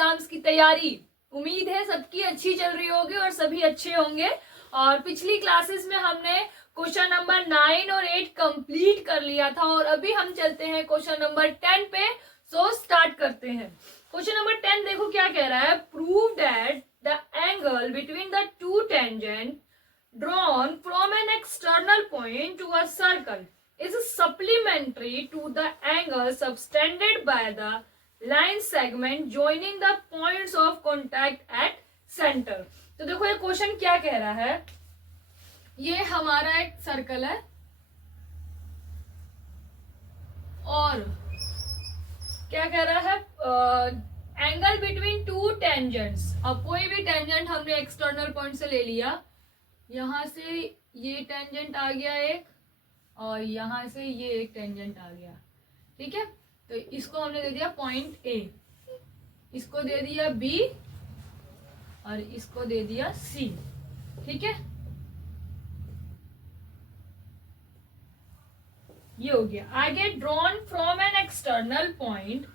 Exams की तैयारी। उम्मीद है सबकी अच्छी चल रही होगी और सभी अच्छे होंगे। और पिछली क्लासेस में हमने क्वेश्चन नंबर 9 और 8 कंप्लीट कर लिया था और अभी हम चलते हैं क्वेश्चन नंबर 10 पे। सो स्टार्ट करते हैं। क्वेश्चन नंबर 10 देखो क्या कह रहा है। Prove that the angle between the two tangent drawn from an external point to a circle is supplementary to the angle subtended by the line segment joining the points of contact at center। तो देखो ये question क्या कह रहा है। ये हमारा एक सर्कल है और क्या कह रहा है, एंगल बिटवीन टू टेंजेंट्स। अब कोई भी टेंजेंट हमने एक्सटर्नल पॉइंट से ले लिया, यहां से ये टेंजेंट आ गया एक और यहां से ये एक टेंजेंट आ गया, ठीक है। तो इसको हमने दे दिया पॉइंट ए, इसको दे दिया बी और इसको दे दिया सी, ठीक है। ये हो गया। आगे drawn from an external point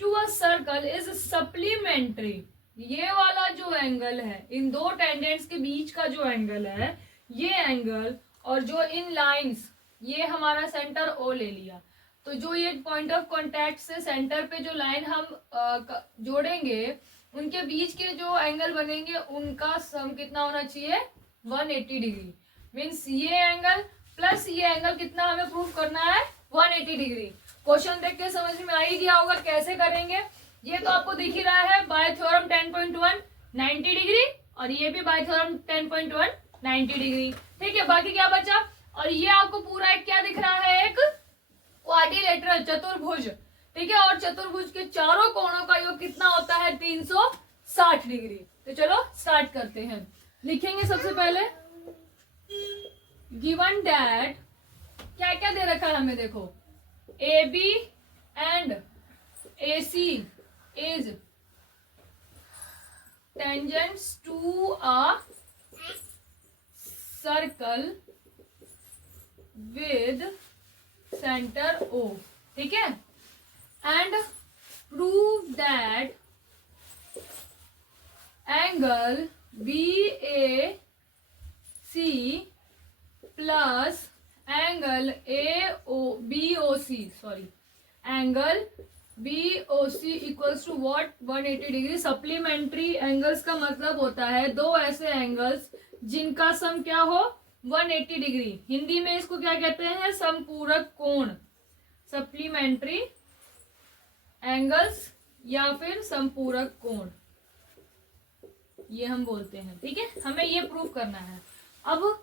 to a circle is supplementary. ये वाला जो एंगल है, इन दो टेंजेंट्स के बीच का जो एंगल है, ये एंगल और जो इन लाइंस, ये हमारा सेंटर ओ ले लिया, तो जो ये पॉइंट ऑफ कांटेक्ट से सेंटर पे जो लाइन हम जोड़ेंगे, उनके बीच के जो एंगल बनेंगे उनका सम कितना होना चाहिए, 180 डिग्री। मीन्स ये एंगल प्लस ये एंगल कितना हमें प्रूव करना है, 180 डिग्री। क्वेश्चन देख के समझ में आ ही गया होगा कैसे करेंगे। ये तो आपको दिख ही रहा है, बाय थ्योरम 10.1 90 डिग्री और ये भी बाय थ्योरम 10.1 90 डिग्री, ठीक है। बाकी क्या बचा, और ये आपको पूरा एक क्या दिख रहा है, एक क्वाड्रिलेटरल चतुर्भुज, ठीक है। और चतुर्भुज के चारों कोणों का योग कितना होता है, 360 डिग्री। तो चलो स्टार्ट करते हैं। लिखेंगे सबसे पहले गिवन दैट, क्या क्या दे रखा है हमें, देखो A B and A C is tangents to a circle with center O, ठीक है। and prove that angle BAC plus angle angle BOC equals to what, 180 degree. Supplementary angles का मतलब होता है दो ऐसे एंगल्स जिनका सम क्या हो, 180 डिग्री। हिंदी में इसको क्या कहते हैं, समपूरक कोण। सप्लीमेंट्री एंगल्स या फिर समपूरक कोण, ये हम बोलते हैं, ठीक है। हमें ये प्रूव करना है। अब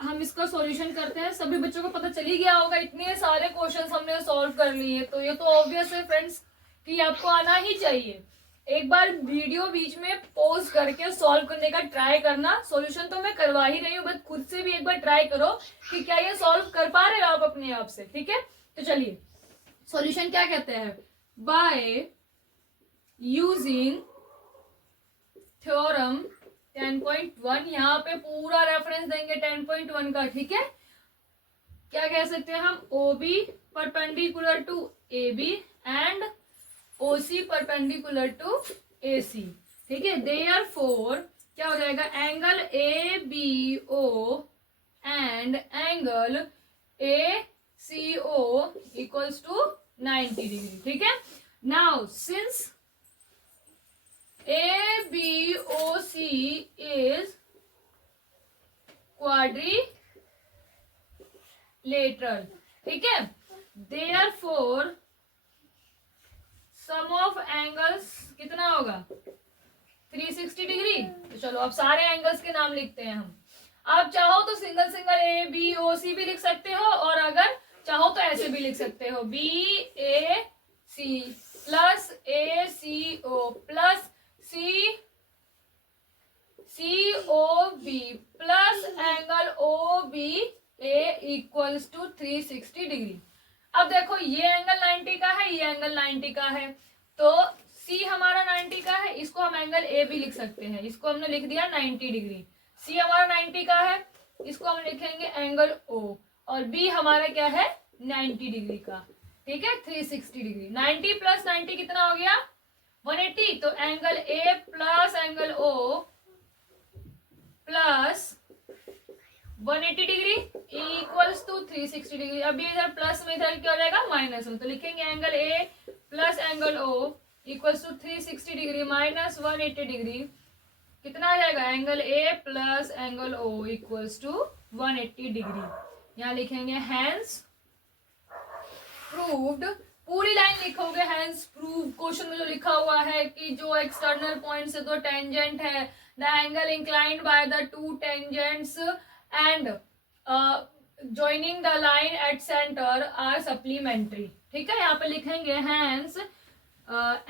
हम इसका सॉल्यूशन करते हैं। सभी बच्चों को पता चल ही गया होगा, इतने सारे क्वेश्चंस हमने सॉल्व कर लिए, तो ये तो ऑब्वियस है फ्रेंड्स कि आपको आना ही चाहिए। एक बार वीडियो बीच में पॉज करके सॉल्व करने का ट्राई करना। सॉल्यूशन तो मैं करवा ही रही हूँ, बस खुद से भी एक बार ट्राई करो कि क्या ये सॉल्व कर पा रहे हो आप अपने आप से, ठीक है। तो चलिए सॉल्यूशन क्या कहते हैं, बाय यूजिंग थ्योरम 10.1, यहाँ पे पूरा रेफरेंस देंगे 10.1 का, ठीक है। क्या कह सकते हैं हम, OB perpendicular to AB and OC perpendicular to AC, ठीक है। देयरफॉर क्या हो जाएगा, angle ABO and angle ACO equals to 90 degree, ठीक है। Now since ABOC is quadrilateral, ठीक है। Therefore sum of angles कितना होगा, 360 डिग्री। तो चलो अब सारे एंगल्स के नाम लिखते हैं हम। आप चाहो तो सिंगल सिंगल ABOC भी लिख सकते हो और अगर चाहो तो ऐसे भी लिख सकते हो, BAC plus ACO plus COB plus angle OBA equals to 360 degree. अब देखो ये एंगल 90 का है, ये एंगल 90 का है, तो C हमारा 90 का है, इसको हम एंगल A भी लिख सकते हैं, इसको हमने लिख दिया 90 डिग्री। C हमारा 90 का है, इसको हम लिखेंगे एंगल O, और B हमारा क्या है, 90 डिग्री का, ठीक है, 360 डिग्री। 90 प्लस 90 कितना हो गया, 180, तो angle A plus angle O plus 180 degree equals to 360 degree. अभी इधर प्लस में इधर क्या हो जाएगा माइनस में, तो लिखेंगे angle A plus angle O equals to 360 degree minus 180 degree. कितना आ जाएगा, angle A plus angle O equals to 180 degree. यहाँ लिखेंगे हैंस प्रूव्ड, पूरी लाइन लिखोगे हैंस प्रूव। क्वेश्चन में जो लिखा हुआ है कि जो एक्सटर्नल पॉइंट से दो टेंजेंट है, the angle inclined by the two tangents and joining the line at center are supplementary। ठीक है, यहाँ पे लिखेंगे hence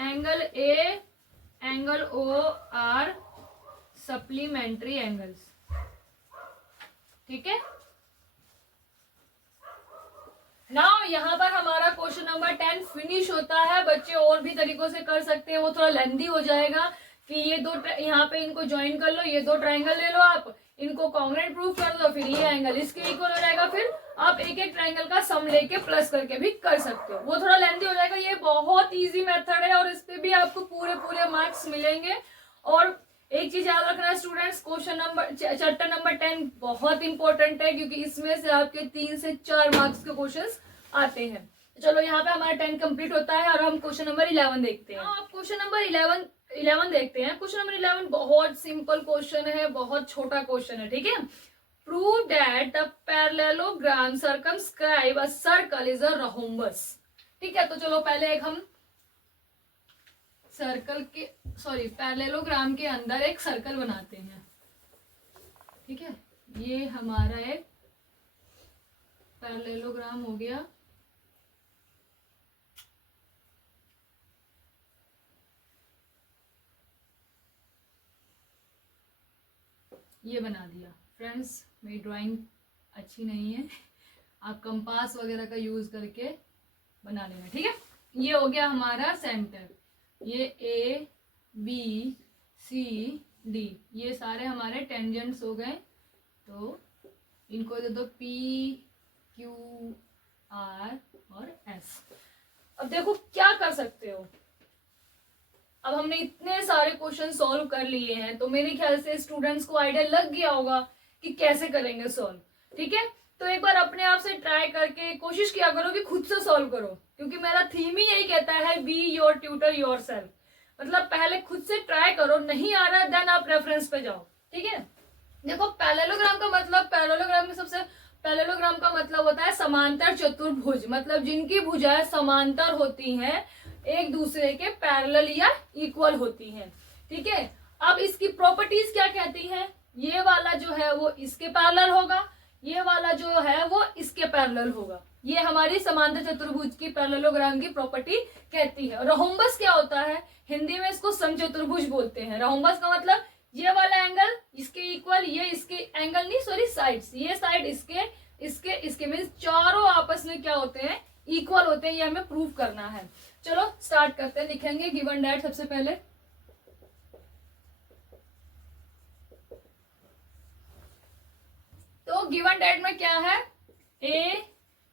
angle A angle O are supplementary angles. ठीक है, नाउ यहाँ पर हमारा क्वेश्चन नंबर 10 फिनिश होता है। बच्चे और भी तरीकों से कर सकते हैं, वो थोड़ा लेंथी हो जाएगा कि ये दो यहाँ पे इनको ज्वाइन कर लो, ये दो ट्रायंगल ले लो, आप इनको कॉन्ग्रुएंट प्रूफ कर दो, फिर ये एंगल इसके इक्वल हो जाएगा, फिर आप एक एक ट्रायंगल का सम लेके प्लस करके भी कर सकते हो, वो थोड़ा लेंथी हो जाएगा। ये बहुत इजी मेथड है और इस पे भी आपको पूरे पूरे मार्क्स मिलेंगे। और एक चीज याद रखना students, question number chapter number 10 बहुत इंपॉर्टेंट है क्योंकि इसमें से आपके 3 से 4 मार्क्स के क्वेश्चंस आते हैं। चलो यहाँ पे हमारा 10 कंप्लीट होता है और हम क्वेश्चन नंबर 11 देखते हैं। आप क्वेश्चन नंबर 11 देखते हैं। क्वेश्चन नंबर 11 बहुत सिंपल क्वेश्चन है, बहुत छोटा क्वेश्चन है। ठीक है, prove that the parallelogram circumscribe a circle is a rhombus. ठीक है, तो चलो पहले एक हम पैरेललोग्राम के अंदर एक सर्कल बनाते हैं। ठीक है, ये हमारा एक पैरेललोग्राम हो गया। ये बना दिया। फ्रेंड्स, मेरी ड्राइंग अच्छी नहीं है, आप कंपास वगैरह का यूज करके बना लेना। ठीक है, ये हो गया हमारा सेंटर, ये ए बी सी डी, ये सारे हमारे टेंजेंट्स हो गए। तो इनको दे दो पी क्यू आर और एस। अब देखो क्या कर सकते हो, अब हमने इतने सारे क्वेश्चन सॉल्व कर लिए हैं तो मेरे ख्याल से स्टूडेंट्स को आइडिया लग गया होगा कि कैसे करेंगे सॉल्व। ठीक है, तो एक बार अपने आप से ट्राई करके कोशिश किया करो कि खुद से सॉल्व करो, क्योंकि मेरा थीम ही यही कहता है be your tutor your self. मतलब पहले खुद से ट्राई करो, नहीं आ रहा देन आप रेफरेंस पे जाओ। ठीक है, देखो पैरेललोग्राम का मतलब, पैरेललोग्राम में सबसे पैरेललोग्राम का मतलब होता है समांतर चतुर्भुज, मतलब जिनकी भुजाएं समांतर होती हैं, एक दूसरे के पैरेलल या इक्वल होती हैं। ठीक है, अब इसकी प्रॉपर्टीज क्या कहती हैं, ये वाला जो है वो इसके पैरेलल होगा, ये वाला जो है वो इसके पैरेलल होगा। ये हमारी समांतर चतुर्भुज की पैरेललोग्राम की प्रॉपर्टी कहती है। रोम्बस क्या होता है, हिंदी में इसको समचतुर्भुज बोलते हैं। रोम्बस का मतलब ये वाला एंगल इसके इक्वल, ये इसके एंगल नहीं सॉरी साइड्स, ये साइड इसके इसके इसके मीन्स चारों आपस में क्या होते हैं, इक्वल होते हैं। ये हमें प्रूव करना है। चलो स्टार्ट करते हैं, लिखेंगे गिवन दैट सबसे पहले। तो गिवन दैट में क्या है, A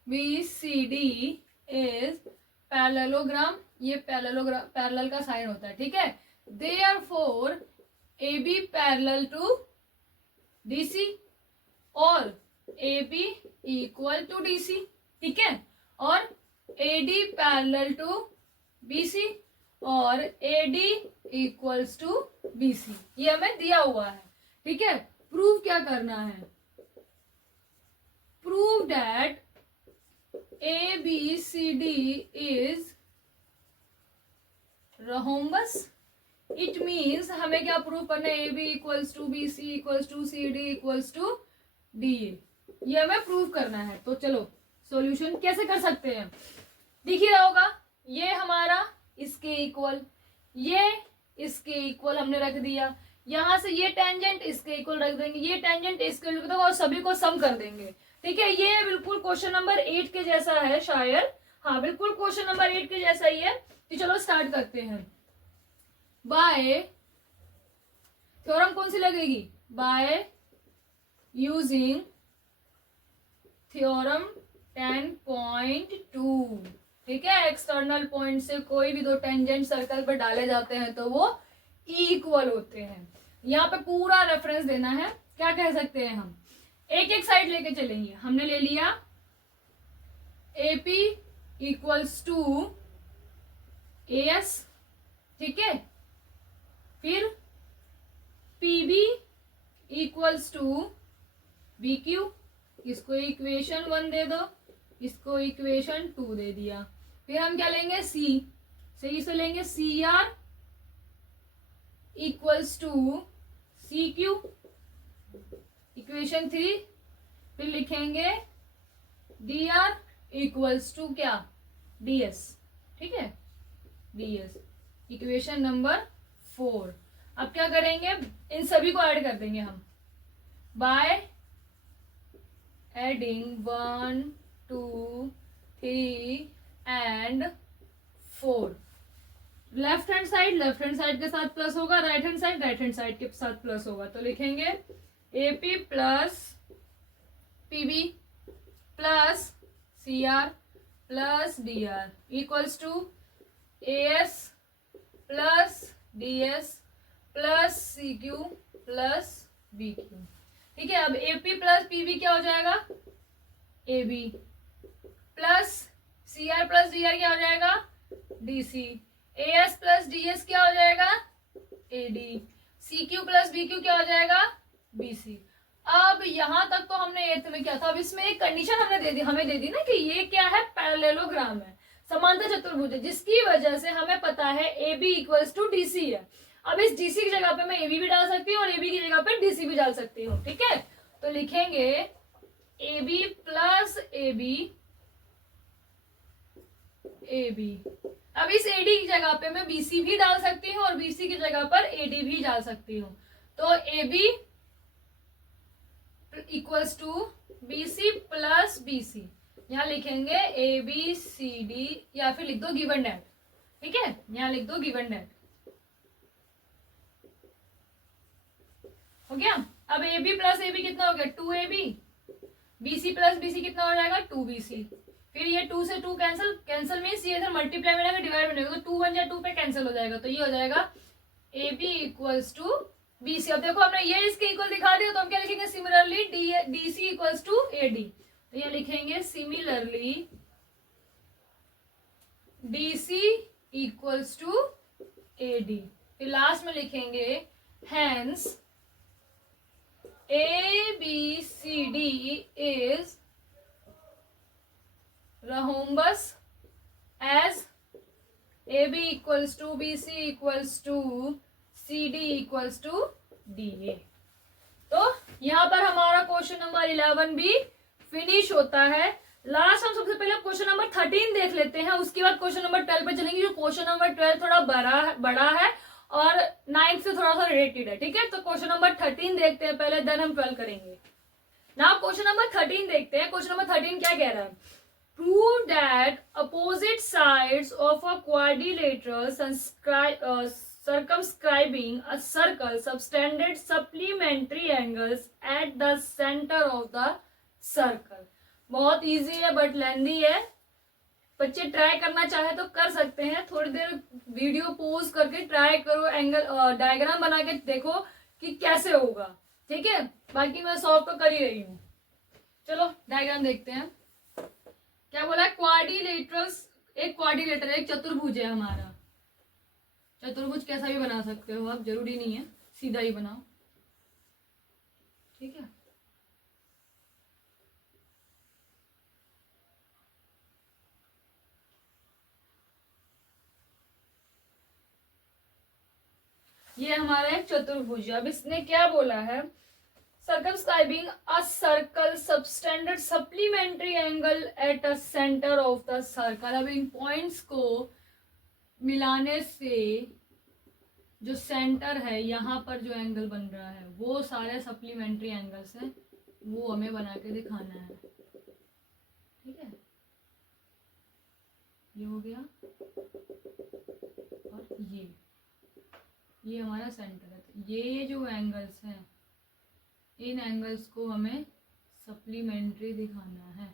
B C D is parallelogram, ये पैरेललोग्राम पैरेलल का साइन होता है। ठीक है, therefore A B parallel to D C और A B equal to D C. ठीक है, और A D parallel to B C और A D equals to B C, ये हमें दिया हुआ है। ठीक है, प्रूव क्या करना है, prove that A B C D is rhombus. It means हमें क्या प्रूव करना है, A B equals to B C equals to C D equals to D A, ये हमें प्रूव करना है। तो चलो सॉल्यूशन कैसे कर सकते हैं, दिख ही रहा होगा, ये हमारा इसके इक्वल, ये इसके इक्वल हमने रख दिया, यहां से ये टेंजेंट इसके इक्वल रख देंगे, ये टेंजेंट इसके इक्वल रख देंगे और सभी को सम कर देंगे। ठीक है, ये बिल्कुल क्वेश्चन नंबर 8 के जैसा है शायद, हाँ बिल्कुल क्वेश्चन नंबर 8 के जैसा ही है। तो चलो स्टार्ट करते हैं। बाय थ्योरम कौन सी लगेगी, बाय यूजिंग थ्योरम 10.2, ठीक है, एक्सटर्नल पॉइंट से कोई भी दो टेंजेंट सर्कल पर डाले जाते हैं तो वो इक्वल होते हैं। यहाँ पे पूरा रेफरेंस देना है। क्या कह सकते हैं हम, एक एक साइड लेके चलेंगे। हमने ले लिया AP इक्वल्स टू AS, ठीक है, फिर PB इक्वल्स टू BQ, इसको इक्वेशन 1 दे दो, इसको इक्वेशन 2 दे दिया। फिर हम क्या लेंगे, C से लेंगे CR equals to CQ, equation 3। फिर लिखेंगे DR इक्वल्स टू क्या, DS, ठीक है, DS, इक्वेशन नंबर 4। अब क्या करेंगे, इन सभी को ऐड कर देंगे हम by adding 1 2 3 and 4। Left hand side के साथ प्लस होगा, राइट हैंड साइड के साथ प्लस होगा। तो लिखेंगे AP plus PB plus CR plus DR equals to AS plus DS plus CQ plus BQ। ठीक है, अब AP प्लस PB क्या हो जाएगा, AB plus CR plus DR क्या हो जाएगा, DC, AS प्लस DS क्या हो जाएगा, AD, CQ प्लस BQ क्या हो जाएगा, BC। अब यहां तक तो हमने एथ में क्या था। अब इसमें एक कंडीशन हमें दे दी ना कि ये क्या है, पैरेललोग्राम है, समांतर चतुर्भुज है, जिसकी वजह से हमें पता है AB इक्वल्स टू DC है। अब इस DC की जगह पे मैं AB भी डाल सकती हूँ और AB की जगह पे DC भी डाल सकती हूँ। ठीक है, तो लिखेंगे AB प्लस AB। अब इस AD की जगह पे मैं BC भी डाल सकती हूँ और BC की जगह पर AD भी डाल सकती हूँ। तो AB equals to BC plus BC, यहाँ लिखेंगे ABCD या फिर लिख दो गिवन डेट। ठीक है, यहाँ लिख दो गिवन डेट। हो गया। अब AB प्लस AB कितना हो गया, 2AB, BC प्लस BC कितना हो जाएगा, 2BC। फिर ये 2 से 2 कैंसिल मीन्स ये इधर मल्टीप्लाई में डिवाइड बनेगा, तो 2 1 या 2 पे कैंसिल हो जाएगा, तो ये हो जाएगा AB इक्वल्स टू BC। अब देखो हमने ये इसके इक्वल दिखा दिया, तो हम क्या लिखेंगे, similarly DC equals to AD। तो ये लिखेंगे similarly DC equals to AD। फिर लास्ट में लिखेंगे hence ABCD is rhombus as AB equals to BC equals to CD equals to DA। तो यहां पर हमारा क्वेश्चन नंबर 11 भी फिनिश होता है। लास्ट हम सबसे पहले क्वेश्चन नंबर 13 देख लेते हैं, उसके बाद क्वेश्चन नंबर 12 पे चलेंगे। जो क्वेश्चन नंबर 12 थोड़ा बड़ा है और 9 से थोड़ा सा रिलेटेड है। ठीक है, तो क्वेश्चन नंबर 13 देखते हैं पहले, देन हम 12 करेंगे ना। क्वेश्चन नंबर 13 देखते हैं। क्वेश्चन नंबर 13 क्या कह रहा है, prove that opposite sides of a quadrilateral circumscribing a circle subtended supplementary angles at the center of the circle। बहुत इजी है बट लेंदी है। बच्चे ट्राई करना चाहे तो कर सकते हैं, थोड़ी देर वीडियो पॉज करके ट्राई करो, एंगल डायग्राम बना के देखो कि कैसे होगा। ठीक है, बाकी मैं सॉल्व तो कर ही रही हूँ। चलो डायग्राम देखते हैं। क्या बोला है, क्वाड्रिलेटरल्स, एक क्वाड्रिलेटर एक चतुर्भुज है हमारा। चतुर्भुज कैसा भी बना सकते हो आप, जरूरी नहीं है सीधा ही बनाओ। ठीक है, ये हमारा एक चतुर्भुज। अब इसने क्या बोला है, circumscribing a circle subtended supplementary angle at a center of the circle। अब इन पॉइंट्स को मिलाने से जो सेंटर है यहाँ पर जो एंगल बन रहा है वो सारे सप्लीमेंट्री एंगल्स हैं, वो हमें बना के दिखाना है। ठीक है, ये हो गया और ये हमारा सेंटर है। तो ये जो एंगल्स हैं, इन एंगल्स को हमें सप्लीमेंट्री दिखाना है।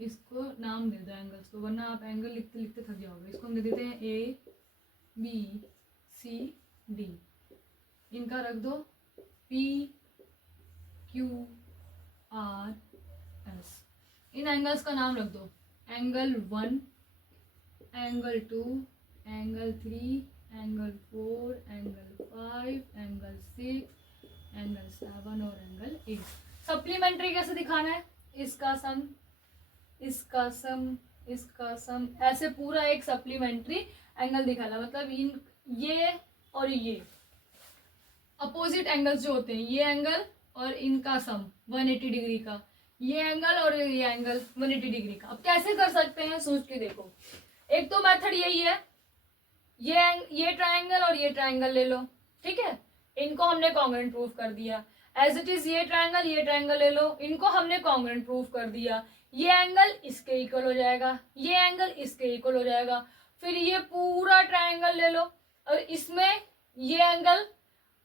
इसको नाम दे दो एंगल्स को, वरना आप एंगल लिखते लिखते थक जाओगे। इसको हम दे देते हैं ए बी सी डी, इनका रख दो पी क्यू आर एस। इन एंगल्स का नाम रख दो angle 1, angle 2, angle 3, angle 4, angle 5, angle 6, angle 7 और एंगल 8। सप्लीमेंट्री कैसे दिखाना है, इसका सम, इसका सम, इसका सम, ऐसे पूरा एक सप्लीमेंट्री एंगल दिखाना। मतलब इन ये और ये अपोजिट एंगल्स जो होते हैं, ये एंगल और इनका सम 180 डिग्री का, ये एंगल और ये एंगल 180 डिग्री का। अब कैसे कर सकते हैं सोच के देखो। एक तो मेथड यही है, ये ट्रायंगल और ये ट्रायंगल ले लो, ठीक है, इनको हमने कॉन्ग्रुएंट प्रूफ कर दिया। एज इट इज ये ट्रायंगल ले लो, इनको हमने कॉन्ग्रुएंट प्रूफ कर दिया। ये एंगल इसके इक्वल हो जाएगा, ये एंगल इसके इक्वल हो जाएगा। फिर ये पूरा ट्रायंगल ले लो और इसमें ये एंगल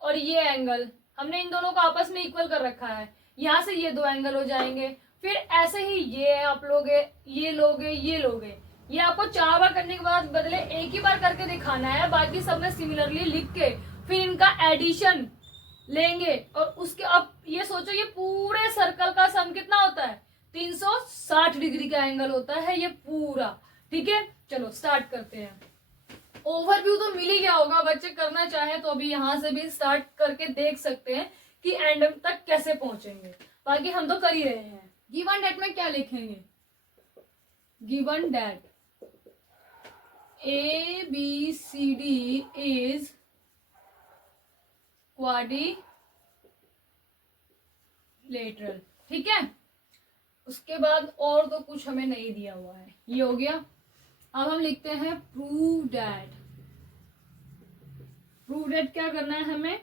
और ये एंगल हमने इन दोनों को आपस में इक्वल कर रखा है, यहाँ से ये दो एंगल हो जाएंगे। फिर ऐसे ही ये आप लोगे, ये लोगे, ये लोगे। ये आपको 4 बार करने के बाद बदले एक ही बार करके दिखाना है, बाकी सब में सिमिलरली लिख के फिर इनका एडिशन लेंगे। और उसके अब ये सोचो, ये पूरे सर्कल का सम कितना होता है, 360 डिग्री का एंगल होता है ये पूरा, ठीक है। चलो स्टार्ट करते हैं। ओवरव्यू तो मिल ही गया होगा, बच्चे करना चाहे तो अभी यहाँ से भी स्टार्ट करके देख सकते हैं कि एंड तक कैसे पहुंचेंगे। बाकी हम तो कर ही रहे हैं। गिवन डेट में क्या लिखेंगे, given that A B C D is quadrilateral, ठीक है। उसके बाद और तो कुछ हमें नहीं दिया हुआ है, ये हो गया। अब हम लिखते हैं प्रूव डेट। प्रूव डेट क्या करना है हमें,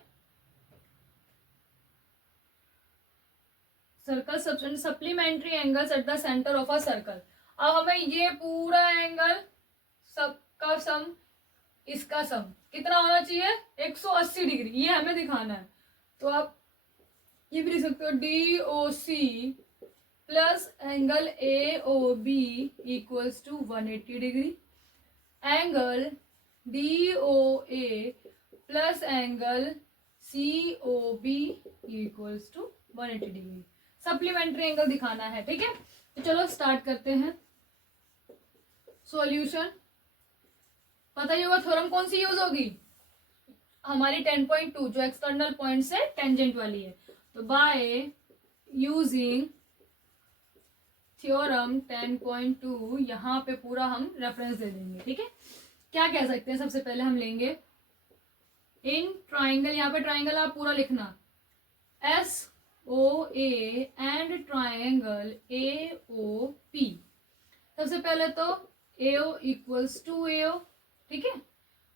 circle supplementary angles at the centre of a circle. अब हमें ये पूरा एंगल सबका सम, इसका सम कितना होना चाहिए, 180 डिग्री, ये हमें दिखाना है। तो आप ये भी लिख सकते हो D O C plus angle A O B equals to 180 degree, angle D O A plus angle C O B equals to 180 degree. Supplementary angle दिखाना है, ठीक है। तो चलो स्टार्ट करते हैं। सॉल्यूशन पता ही होगा, थ्योरम कौन सी यूज होगी, हमारी 10.2 जो एक्सटर्नल पॉइंट से टेंजेंट वाली है। तो बाय यूजिंग थ्योरम 10.2 यहाँ पे पूरा हम रेफरेंस दे देंगे, ठीक है। क्या कह सकते हैं, सबसे पहले हम लेंगे इन ट्राइंगल, यहाँ पे ट्राइंगल आप पूरा लिखना, S O A and triangle A O P. सबसे पहले तो ए ओ इक्वल्स टू ए ओ, ठीक है।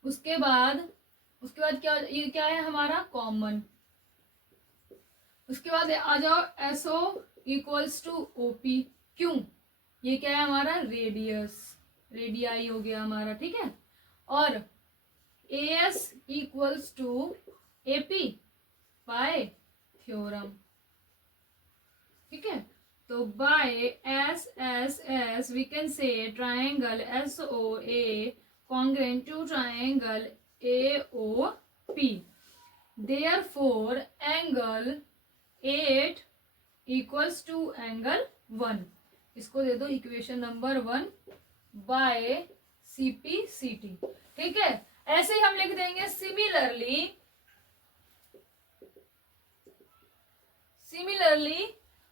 उसके बाद क्या, ये क्या है हमारा कॉमन। उसके बाद आ जाओ S O equals to O P, क्यों, ये क्या है हमारा रेडियस, रेडियाई हो गया हमारा, ठीक है। और A S equals to A P by theorem, ठीक है। तो by S S S we can say triangle S O A congruent to triangle AOP. Therefore, angle 8 equals to angle 1. इसको दे दो इक्वेशन नंबर 1 बाय CPCT, ठीक है। ऐसे ही हम लिख देंगे सिमिलरली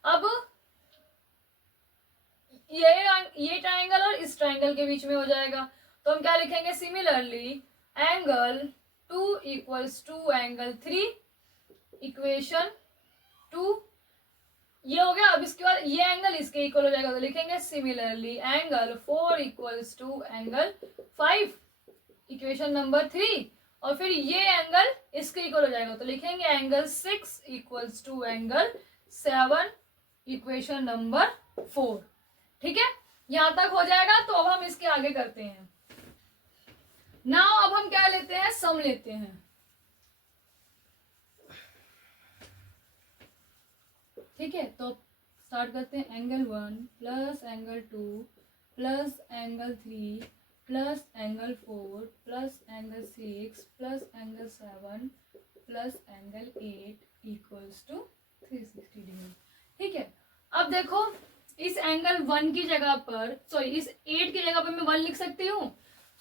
अब ये ट्राइंगल और इस ट्राइंगल के बीच में हो जाएगा। तो हम क्या लिखेंगे, similarly angle 2 equals to angle 3, equation 2, ये हो गया। अब इसके बाद ये एंगल इसके इक्वल हो जाएगा, तो लिखेंगे similarly angle 4 equals to angle 5, equation number 3। और फिर ये एंगल इसके इक्वल हो जाएगा, तो लिखेंगे angle 6 equals to angle 7, equation number 4, ठीक है। यहां तक हो जाएगा। तो अब हम इसके आगे करते हैं। नाउ अब हम क्या लेते हैं, सम लेते हैं, ठीक है। तो स्टार्ट करते हैं। Angle 1 plus angle 2 plus angle 3 plus angle 4 plus angle 6 plus angle 7 plus angle 8 equals to 360 degree. ठीक है, अब देखो इस एंगल 1 की जगह पर, सॉरी इस 8 की जगह पर मैं 1 लिख सकती हूँ।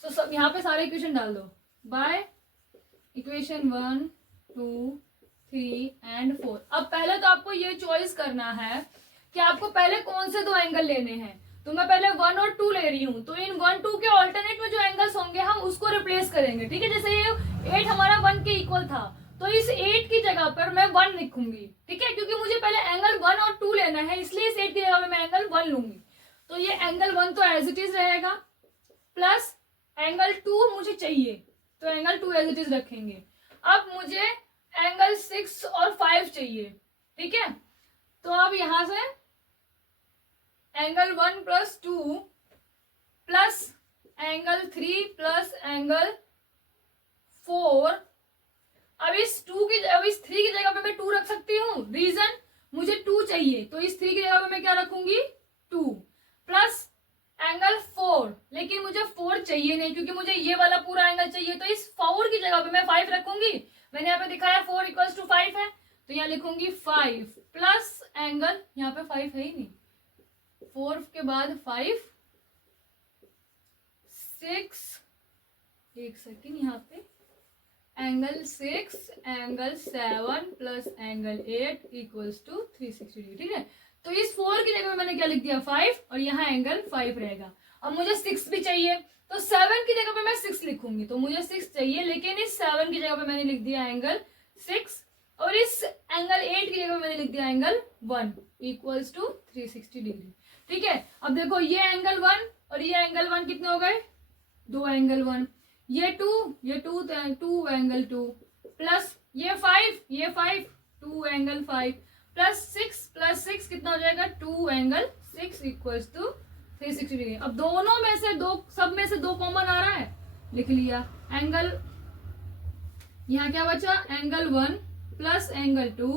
सो सब यहाँ पे सारे इक्वेशन डाल दो। By equation 1 2 3 and 4। अब पहले तो आपको ये चॉइस करना है कि आपको पहले कौन से दो एंगल लेने हैं। तो मैं पहले 1 और 2 ले रही हूँ, तो इन 1 2 के ऑल्टरनेट में जो एंगल्स होंगे हम उसको रिप्लेस करेंगे। ठीक है, जैसे ये 8 हमारा 1 के इक्वल था, तो इस 8 की जगह पर मैं 1 लिखूंगी। ठीक है, क्योंकि मुझे पहले एंगल 1 और 2 लेना है, इसलिए इस 8 की जगह पर मैं एंगल 1 लूंगी। तो ये एंगल 1 तो एज इट इज रहेगा, प्लस एंगल 2 मुझे चाहिए, तो एंगल 2 एज इट इज रखेंगे। अब मुझे एंगल 6 और 5 चाहिए। ठीक है, तो अब यहां से angle 1 plus 2 plus angle 3 plus angle 4। अब इस 3 की जगह पे मैं 2 रख सकती हूँ। रीजन, मुझे 2 चाहिए, तो इस 3 की जगह पे मैं क्या रखूंगी 2 प्लस एंगल 4। लेकिन मुझे 4 चाहिए नहीं, क्योंकि मुझे ये वाला पूरा एंगल चाहिए, तो इस 4 की जगह पे मैं 5 रखूंगी। मैंने यहाँ पे दिखाया 4 इक्वल्स टू 5 है, तो यहाँ लिखूंगी 5 प्लस एंगल, यहाँ पे 5 है ही नहीं, 4 के बाद 5 6, एक सेकेंड, यहाँ पे angle 6 angle 7 plus angle 8 equals to 360 degree. ठीक है, तो इस 4 की जगह में मैंने क्या लिख दिया 5, और यहाँ एंगल 5 रहेगा। अब मुझे 6 भी चाहिए, तो 7 की जगह पे मैं 6 लिखूंगी, तो मुझे 6 चाहिए, लेकिन इस 7 की जगह पे मैंने लिख दिया एंगल 6, और इस एंगल 8 की जगह पे मैंने लिख दिया एंगल 1 इक्वल्स टू 360 डिग्री। ठीक है, अब देखो ये एंगल 1 और ये एंगल 1 कितने हो गए, 2 एंगल 1, ये 2 2 एंगल 2 प्लस ये 5 2 एंगल 5 प्लस 6 कितना हो जाएगा 2 एंगल 6 इक्वल्स टू 360 डिग्री। अब दोनों में से दो, सब में से 2 कॉमन आ रहा है, लिख लिया। एंगल यहाँ क्या बचा, angle 1 plus angle 2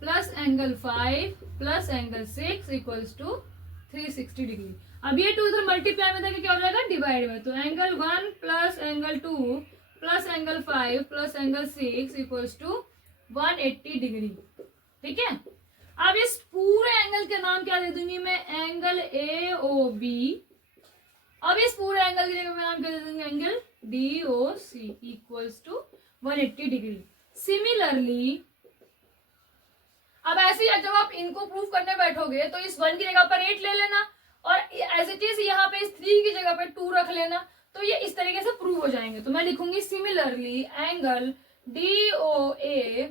plus angle 5 plus angle 6 equals to 360 degree. अब ये 2 इधर मल्टीप्लाई में देखे क्या हो जाएगा, डिवाइड में, तो angle 1 plus angle 2 plus angle 5 plus angle 6 equals to 180 degree. ठीक है, अब इस पूरे एंगल के नाम क्या दे दूंगी मैं, एंगल ए ओ बी। अब इस पूरे एंगल की जगह मैं नाम क्या दे दूंगी, angle D O C equals to 180 degree. Similarly अब ऐसे ही जब आप इनको प्रूव करने बैठोगे, तो इस 1 की जगह पर 8 ले लेना, और एज इट इज यहाँ पे इस 3 की जगह पे 2 रख लेना, तो ये इस तरीके से प्रूव हो जाएंगे। तो मैं लिखूंगी similarly angle D O A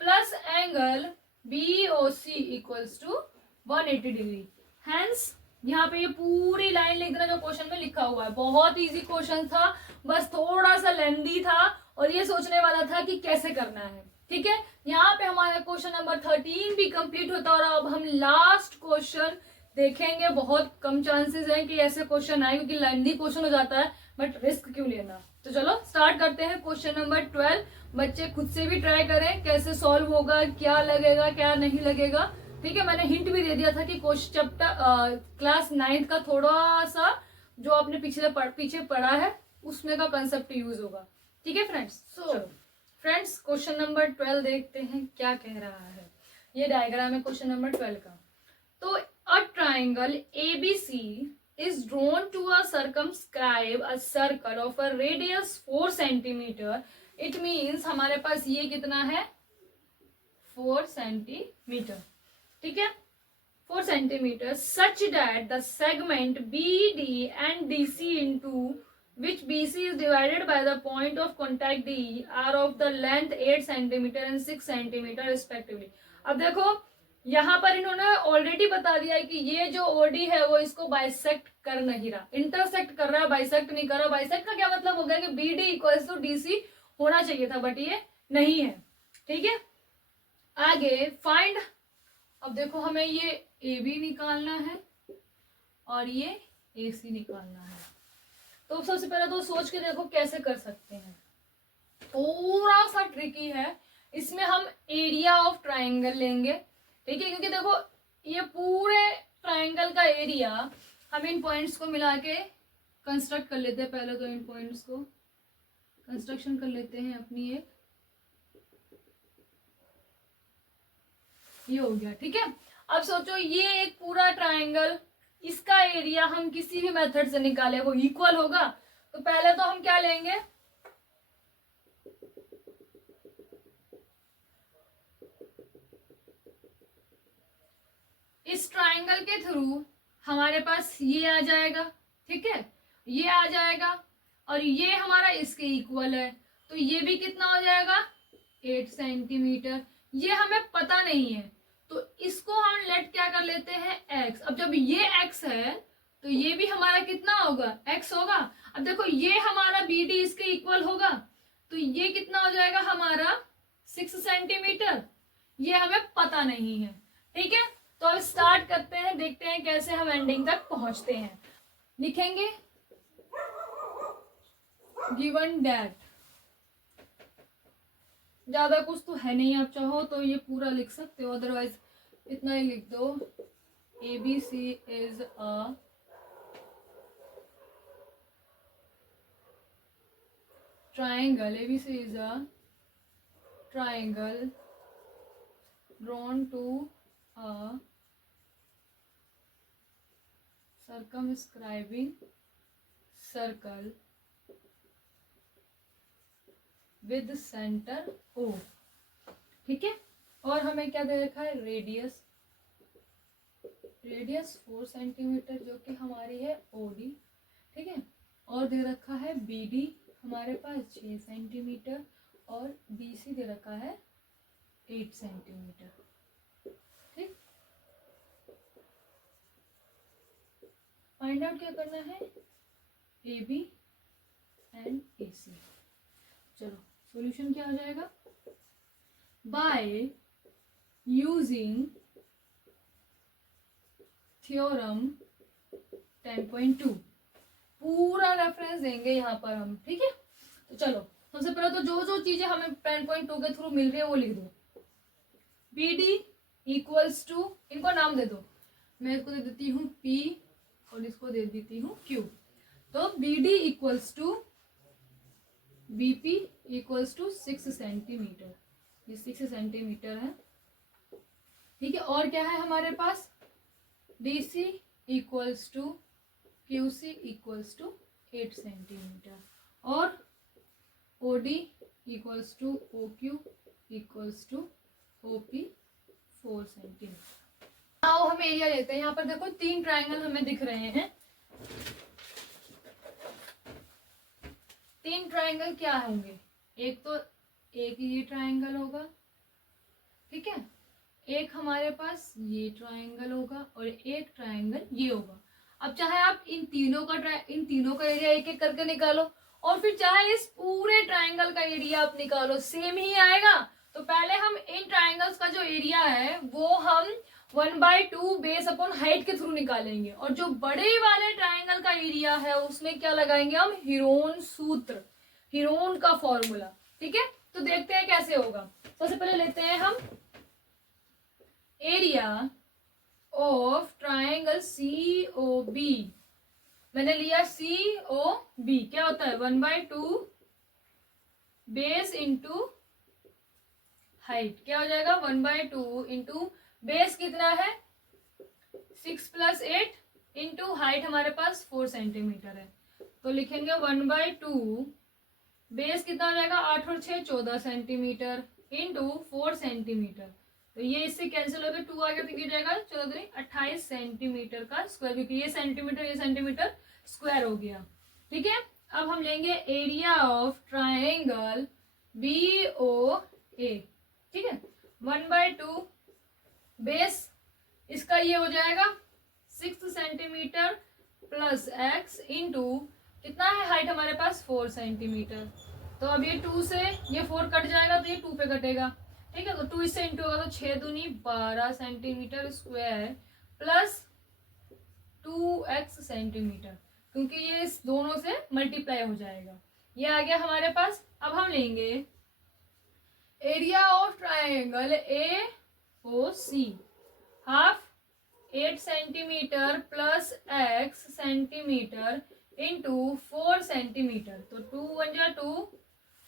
plus angle B O C equals to 180 degree. Hence यहाँ पे ये पूरी लाइन लिख देना जो क्वेश्चन में लिखा हुआ है। बहुत इजी क्वेश्चन था, बस थोड़ा सा लेंदी था, और ये सोचने वाला था कि कैसे करना है। ठीक है, यहाँ पे हमारा क्वेश्चन नंबर 13 भी कंप्लीट होता है, और अब हम लास्ट क्वेश्चन देखेंगे। बहुत कम चांसेस हैं कि ऐसे क्वेश्चन आए, क्योंकि लेंदी क्वेश्चन हो जाता है, बट रिस्क क्यों लेना। तो चलो स्टार्ट करते हैं क्वेश्चन नंबर 12। बच्चे खुद से भी ट्राई करें कैसे सॉल्व होगा, क्या लगेगा क्या नहीं लगेगा। ठीक है, मैंने हिंट भी दे दिया था कि क्वेश्चन चैप्टर क्लास 9 का थोड़ा सा जो आपने पीछे पढ़ा है उसमें का कंसेप्ट यूज होगा। ठीक है फ्रेंड्स, फ्रेंड्स क्वेश्चन नंबर 12 देखते हैं क्या कह रहा है। ये डायग्राम है क्वेश्चन नंबर 12 का। तो a triangle ABC is drawn to a circumscribe a circle of a radius 4 centimeter. It means हमारे पास ये कितना है 4 सेंटीमीटर। ठीक है, 4 centimetre such that the segment BD and DC into which BC is divided by the point of contact D are of the length 8 centimeter and 6 centimeter respectively. अब देखो यहाँ पर इन्होंने ऑलरेडी बता दिया है कि ये जो ओडी है वो इसको बाइसेक्ट कर नहीं रहा, इंटरसेक्ट कर रहा है, बाइसेक्ट नहीं कर रहा। बाइसेक्ट का क्या मतलब हो गया कि BD इक्वल्स टू DC होना चाहिए था, बट ये नहीं है। ठीक है, आगे फाइंड। अब देखो हमें ये AB निकालना है और ये AC निकालना है। तो सबसे पहले तो सोच के देखो कैसे कर सकते हैं। थोड़ा सा ट्रिकी है, इसमें हम एरिया ऑफ ट्राइंगल लेंगे। ठीक है, क्योंकि देखो ये पूरे ट्राइंगल का एरिया हम इन पॉइंट्स को मिला के कंस्ट्रक्ट कर लेते हैं। पहले तो इन पॉइंट्स को कंस्ट्रक्शन कर लेते हैं अपनी एक, ये हो गया, ठीक है। अब सोचो ये एक पूरा ट्राइंगल, इसका एरिया हम किसी भी मेथड से निकाले वो इक्वल होगा। तो पहले तो हम क्या लेंगे, इस ट्राइंगल के थ्रू हमारे पास ये आ जाएगा, ठीक है, ये आ जाएगा और ये हमारा इसके इक्वल है, तो ये भी कितना हो जाएगा 8 सेंटीमीटर। ये हमें पता नहीं है तो इसको हम लेट क्या कर लेते हैं x। अब जब ये x है तो ये भी हमारा कितना होगा x होगा। अब देखो ये हमारा BD इसके इक्वल होगा तो ये कितना हो जाएगा हमारा 6 सेंटीमीटर। ये हमें पता नहीं है, ठीक है। तो अब स्टार्ट करते हैं, देखते हैं कैसे हम एंडिंग तक पहुंचते हैं। लिखेंगे गिवन डैट, ज्यादा कुछ तो है नहीं, आप चाहो तो ये पूरा लिख सकते हो, अदरवाइज इतना ही लिख दो। ABC is a triangle, ABC is a triangle drawn to a circumscribing circle with center O, ठीक है। और हमें क्या दे रखा है रेडियस, रेडियस 4 सेंटीमीटर जो कि हमारी है OD, ठीक है। और दे रखा है BD हमारे पास 6 सेंटीमीटर और BC दे रखा है 8 सेंटीमीटर, ठीक। फाइंड आउट क्या करना है AB एंड AC। चलो सॉल्यूशन क्या हो जाएगा, बाय यूजिंग थ्योरम 10.2 पूरा रेफरेंस देंगे यहाँ पर हम, ठीक है। तो चलो सबसे पहले तो जो जो चीजें हमें 10.2 के थ्रू मिल रही है वो लिख दो। BD इक्वल्स टू, इनको नाम दे दो, मैं इसको दे देती हूँ P और इसको दे देती हूँ Q। तो BD equals to BP equals to 6 centimetre, ये 6 सेंटीमीटर है, ठीक है। और क्या है हमारे पास DC equals to QC equals to 8 centimetre और OD equals to OQ equals to OP 4 centimetre. आओ हम एरिया लेते हैं। यहाँ पर देखो 3 ट्राइंगल हमें दिख रहे हैं। 3 ट्राइंगल क्या होंगे, एक तो एक ये ट्राइंगल होगा, ठीक है, एक हमारे पास ये ट्राइंगल होगा और एक ट्राइंगल ये होगा। अब चाहे आप इन तीनों का एरिया एक एक करके निकालो और फिर चाहे इस पूरे ट्राइंगल का एरिया आप निकालो, सेम ही आएगा। तो पहले हम इन ट्राइंगल्स का जो एरिया है वो हम 1/2 बेस अपॉन हाइट के थ्रू निकालेंगे और जो बड़े वाले ट्राइंगल का एरिया है उसमें क्या लगाएंगे हम हीरोन सूत्र, हीरोन का फॉर्मूला, ठीक है। तो देखते हैं कैसे होगा। सबसे पहले लेते हैं हम एरिया ऑफ ट्राइंगल COB। मैंने लिया COB, क्या होता है 1/2 बेस इंटू हाइट, क्या हो जाएगा 1/2 इंटू बेस कितना है 6 + 8 इंटू हाइट हमारे पास 4 सेंटीमीटर है। तो लिखेंगे 1/2 बेस कितना हो जाएगा 8 और 6 14 सेंटीमीटर इंटू 4 सेंटीमीटर। तो ये इससे कैंसिल होकर 2 आ गया तो क्या जाएगा 14 28 सेंटीमीटर का स्क्वायर, क्योंकि ये सेंटीमीटर स्क्वायर हो गया, ठीक है। अब हम लेंगे एरिया ऑफ ट्राइंगल BOA, ठीक है। 1/2 बेस इसका ये हो जाएगा 6 सेंटीमीटर प्लस x इंटू कितना है हाइट हमारे पास 4 सेंटीमीटर। तो अब ये 2 से ये 4 कट जाएगा तो ये 2 पे कटेगा, ठीक है। तो 2 इससे इंटू होगा तो 6 दूनी 12 centimetre square plus 2x centimetre, क्योंकि ये इस दोनों से मल्टीप्लाई हो जाएगा। ये आ गया हमारे पास। अब हम लेंगे area of triangle AOC, half 8 centimetre plus x centimetre into 4 centimetre, तो 2 1 जा 2,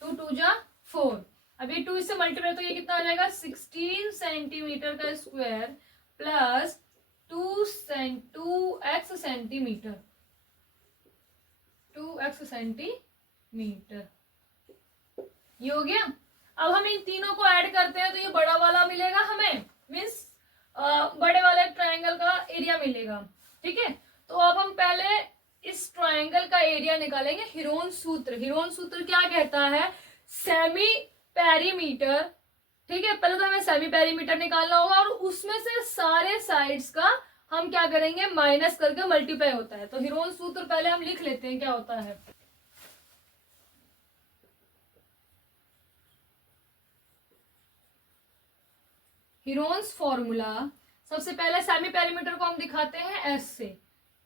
2 2 जा 4। अब ये 2 इससे मल्टीप्लाई, तो ये कितना आ जाएगा 16 सेंटीमीटर का square plus 2x centimetre, 2x centimetre. ये हो गया। अब हम इन तीनों को ऐड करते हैं तो ये बड़ा वाला मिलेगा हमें, मीन्स बड़े वाले ट्रायंगल का एरिया मिलेगा। ठीक है, तो अब हम पहले इस ट्रायंगल का एरिया निकालेंगे। हीरोन सूत्र, हीरोन सूत्र क्या कहता है, सेमी पेरीमीटर। ठीक है, पहले तो हमें सेमी पेरीमीटर निकालना होगा और उसमें से सारे साइड्स का हम क्या करेंगे, माइनस करके मल्टीप्लाई होता है। तो हीरोन सूत्र पहले हम लिख लेते हैं क्या होता है। हीरोन्स फॉर्मूला, सबसे पहले सेमी पेरीमीटर को हम दिखाते हैं एस से,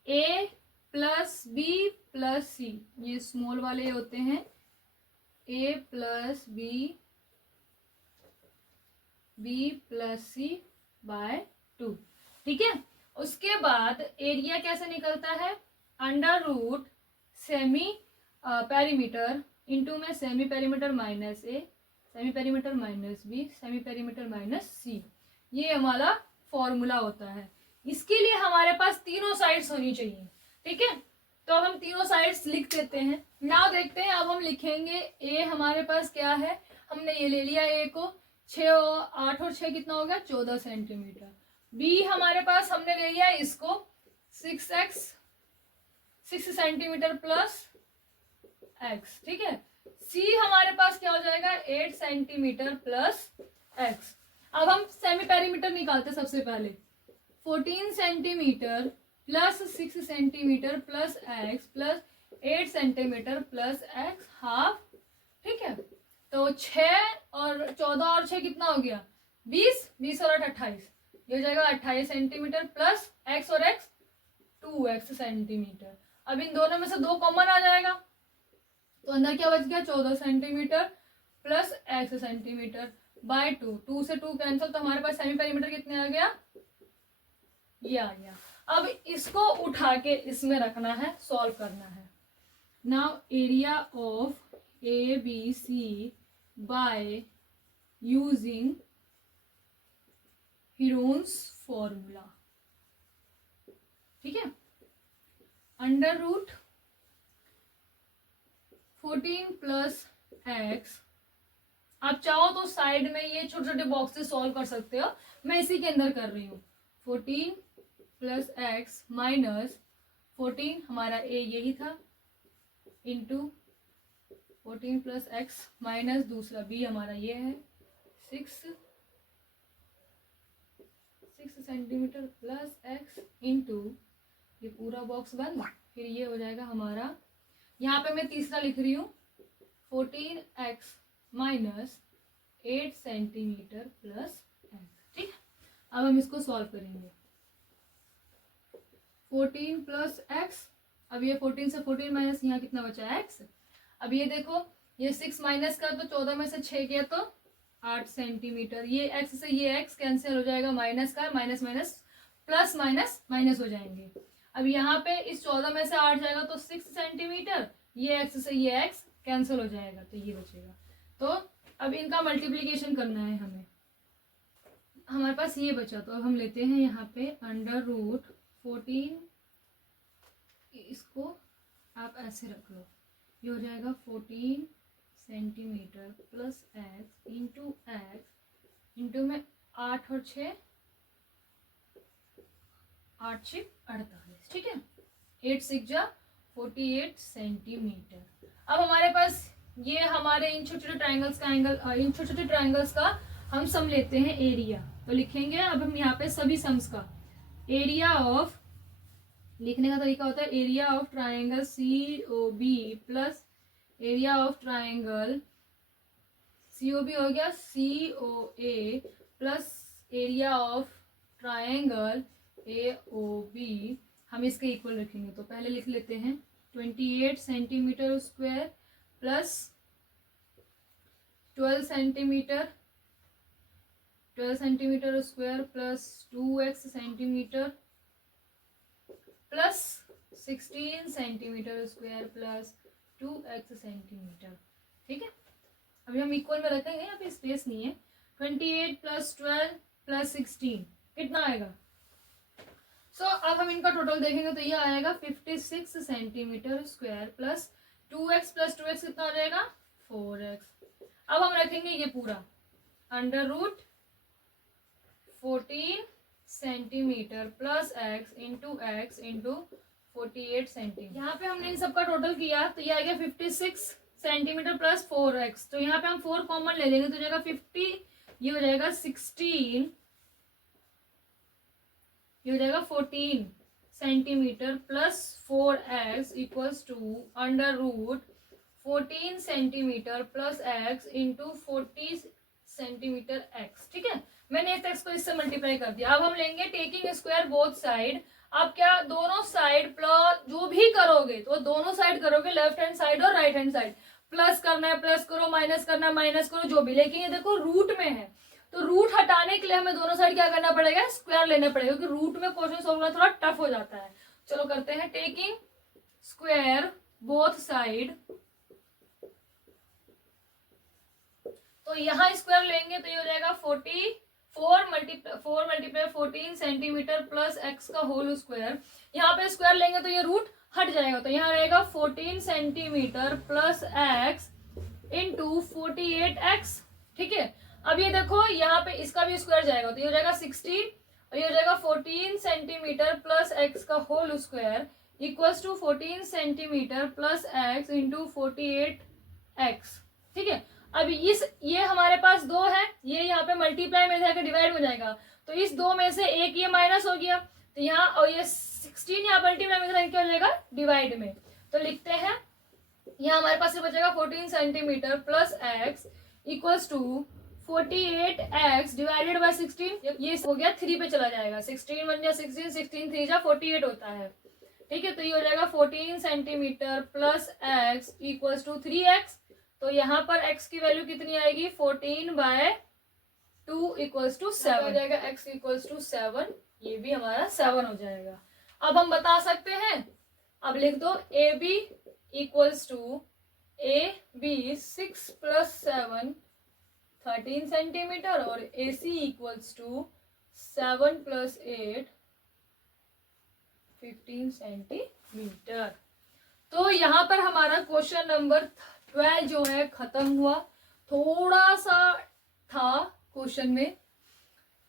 A plus B plus C, ये स्मॉल वाले होते हैं, A plus B plus C by 2। ठीक है, उसके बाद एरिया कैसे निकलता है, under root semi perimeter into में semi perimeter minus A, semi perimeter minus B, semi perimeter minus C, ये हमारा फॉर्मूला होता है। इसके लिए हमारे पास तीनों साइड्स होनी चाहिए। ठीक है, तो अब हम तीनों साइड्स लिख देते हैं। नाउ देखते हैं, अब हम लिखेंगे ए हमारे पास क्या है, हमने ये ले लिया ए को, 6 और 8 और 6 कितना हो गया 14 सेंटीमीटर। बी हमारे पास हमने ले लिया इसको 6 सेंटीमीटर प्लस एक्स। ठीक है, सी हमारे पास क्या हो जाएगा 8 सेंटीमीटर प्लस एक्स। अब हम सेमी पेरीमीटर निकालते हैं। सबसे पहले 14 centimetre plus 6 centimetre plus x plus 8 centimetre plus x half. ठीक है, तो 6 और 14 और 6 कितना हो गया 20, 20 और 8 28, ये हो जाएगा 28 सेंटीमीटर प्लस एक्स और एक्स 2x सेंटीमीटर। अब इन दोनों में से 2 कॉमन आ जाएगा, तो अंदर क्या बच गया 14 centimetre plus x centimetre bye 2, 2 से 2 कैंसिल, तो हमारे पास सेमी पेरीमीटर कितने आ गया, ये आ गया। अब इसको उठा के इसमें रखना है, सॉल्व करना है। Now area of A B C by using Heron's formula. ठीक है, अंडर रूट 14 प्लस एक्स, आप चाहो तो साइड में ये छोटे छोटे बॉक्सेस सॉल्व कर सकते हो, मैं इसी के अंदर कर रही हूँ। 14 प्लस एक्स माइनस 14 हमारा ए यही था इंटू 14 प्लस एक्स माइनस दूसरा बी हमारा ये है 6 सेंटीमीटर प्लस एक्स इंटू ये पूरा बॉक्स बंद, फिर ये हो जाएगा हमारा, यहाँ पे मैं तीसरा लिख रही हूँ 14x minus 8 centimetre plus x. ठीक, अब हम इसको सॉल्व करेंगे। 14 प्लस एक्स, अब ये 14 से 14 माइनस यहाँ कितना बचा है x। अब ये देखो, ये 6 माइनस का तो 14 में से 6 गया तो 8 सेंटीमीटर, ये x से ये x कैंसिल हो जाएगा, माइनस का minus minus plus minus minus हो जाएंगे। अब यहाँ पे इस 14 में से 8 जाएगा तो 6 सेंटीमीटर, ये x से ये x कैंसिल हो जाएगा तो ये बचेगा। तो अब इनका मल्टीप्लिकेशन करना है हमें, हमारे पास ये बचा, तो अब हम लेते हैं यहाँ पे अंडर रूट 14, इसको आप ऐसे रख लो, ये हो जाएगा 14 सेंटीमीटर प्लस एक्स इंटू में 8 और 6 8 6 48। ठीक है, 8 6 जा 48 सेंटीमीटर। अब हमारे पास ये हमारे इन छोटे छोटे ट्राइंगल्स का एंगल, इन छोटे छोटे ट्राइंगल्स का हम सम लेते हैं एरिया, तो लिखेंगे अब हम यहाँ पे सभी सम्स का एरिया ऑफ, लिखने का तरीका होता है area of triangle C O B plus area of triangle C O B हो गया C O A plus area of triangle A O B, हम इसके इक्वल रखेंगे। तो पहले लिख लेते हैं 28 centimetre square plus 12 centimetre square plus 2x centimetre plus 16 centimetre square plus 2x centimetre. ठीक है, अभी हम इक्वल में रखेंगे, यहाँ पे स्पेस नहीं है। 28 प्लस 12 प्लस 16 कितना आएगा? सो अब हम इनका टोटल देखेंगे तो ये आएगा 56 सेंटीमीटर स्क्वायर प्लस 2x कितना आ जाएगा? 4x। अब हम रखेंगे ये पूरा under root 14 centimetre plus x into 48 centimetre. यहाँ पे हमने इन सबका टोटल किया तो ये आ गया 56 सेंटीमीटर प्लस 4x। तो यहाँ पे हम 4 कॉमन ले लेंगे तो जाएगा 50, ये हो जाएगा 16, ये हो जाएगा 14 centimetre plus 4x equals to under root 14 centimetre plus x into 40 centimetre x। ठीक है, मैंने इस x को इससे मल्टीप्लाई कर दिया। अब हम लेंगे टेकिंग स्क्वायर बोथ साइड। आप क्या दोनों साइड प्लस जो भी करोगे तो दोनों साइड करोगे, लेफ्ट हैंड साइड और राइट हैंड साइड। प्लस करना है प्लस करो, माइनस करना है माइनस करो, जो भी। लेकिन ये देखो रूट में है तो रूट हटाने के लिए हमें दोनों साइड क्या करना पड़ेगा? स्क्वायर लेना पड़ेगा, क्योंकि रूट में क्वेश्चन सॉल्व करना थोड़ा टफ हो जाता है। चलो करते हैं। टेकिंग स्क्वायर बोथ साइड, तो यहाँ स्क्वायर लेंगे तो ये हो जाएगा 4 मल्टीप्लाई 14 सेंटीमीटर प्लस x का होल स्क्वायर। यहाँ पे स्क्वायर लेंगे तो ये रूट हट जाएगा, तो यहाँ रहेगा 14 centimetre plus x into 48x। ठीक है, अब ये देखो यहाँ पे इसका भी स्क्वायर जाएगा तो ये हो जाएगा 16 और ये हो जाएगा 14 सेंटीमीटर प्लस x का whole square equals to 14 centimetre plus x into 48x। ठीक है, अब ये हमारे पास 2 है, ये यहाँ पे मल्टीप्लाई में जाकर डिवाइड हो जाएगा, तो इस 2 में से एक ये माइनस हो गया तो यहाँ, और ये 16 यहाँ मल्टीप्लाई में क्या हो जाएगा? डिवाइड में। तो लिखते हैं यहाँ हमारे पास बचेगा 14 centimetre plus x equals to 48x divided by 16। ये हो गया 3 पे चला जाएगा, 16 1 जा 16, 16 3 जा 48 होता है। ठीक है, तो ये हो जाएगा 14 centimetre plus x equals to 3x। तो यहाँ पर x की वैल्यू कितनी आएगी? 14 बाय 2 इक्वल्स टू 7 हो जाएगा, x इक्वल्स टू 7। ये भी हमारा 7 हो जाएगा। अब हम बता सकते हैं, अब लिख दो AB equals to AB 6 plus 7 13 centimetre और AC equals to 7 plus 8 15 centimetre. तो यहाँ पर हमारा क्वेश्चन नंबर 12 जो है खत्म हुआ। थोड़ा सा था क्वेश्चन में,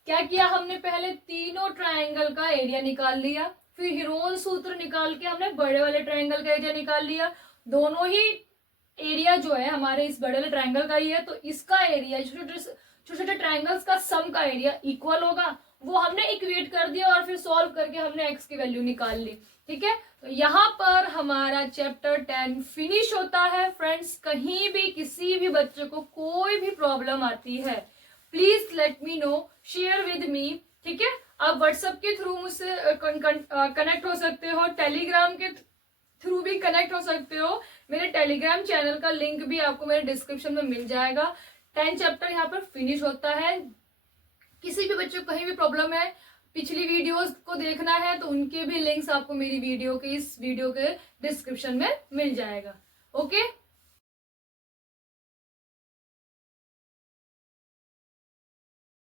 क्या किया हमने? पहले तीनों ट्रायंगल का एरिया निकाल लिया, फिर हिरोन सूत्र निकाल के हमने बड़े वाले ट्रायंगल का एरिया निकाल लिया। दोनों ही एरिया जो है हमारे इस बड़े वाले ट्रायंगल का ही है, तो इसका एरिया छोटे छोटे ट्रायंगल्स का सम का एरिया इक्वल होगा, वो हमने इक्वेट कर दिया और फिर सॉल्व करके हमने x की वैल्यू निकाल ली। ठीक है, तो यहाँ पर हमारा चैप्टर 10 फिनिश होता है। फ्रेंड्स, कहीं भी किसी भी बच्चे को कोई भी प्रॉब्लम आती है, please let me know, share with me. ठीक है, आप व्हाट्सएप के थ्रू मुझसे कनेक्ट हो सकते हो, टेलीग्राम के थ्रू भी कनेक्ट हो सकते हो। मेरे टेलीग्राम चैनल का लिंक भी आपको मेरे डिस्क्रिप्शन में मिल जाएगा। 10 चैप्टर यहाँ पर फिनिश होता है। किसी भी बच्चे को कहीं भी प्रॉब्लम है, पिछली वीडियोस को देखना है, तो उनके भी लिंक्स आपको मेरी वीडियो के इस वीडियो के डिस्क्रिप्शन में मिल जाएगा। ओके।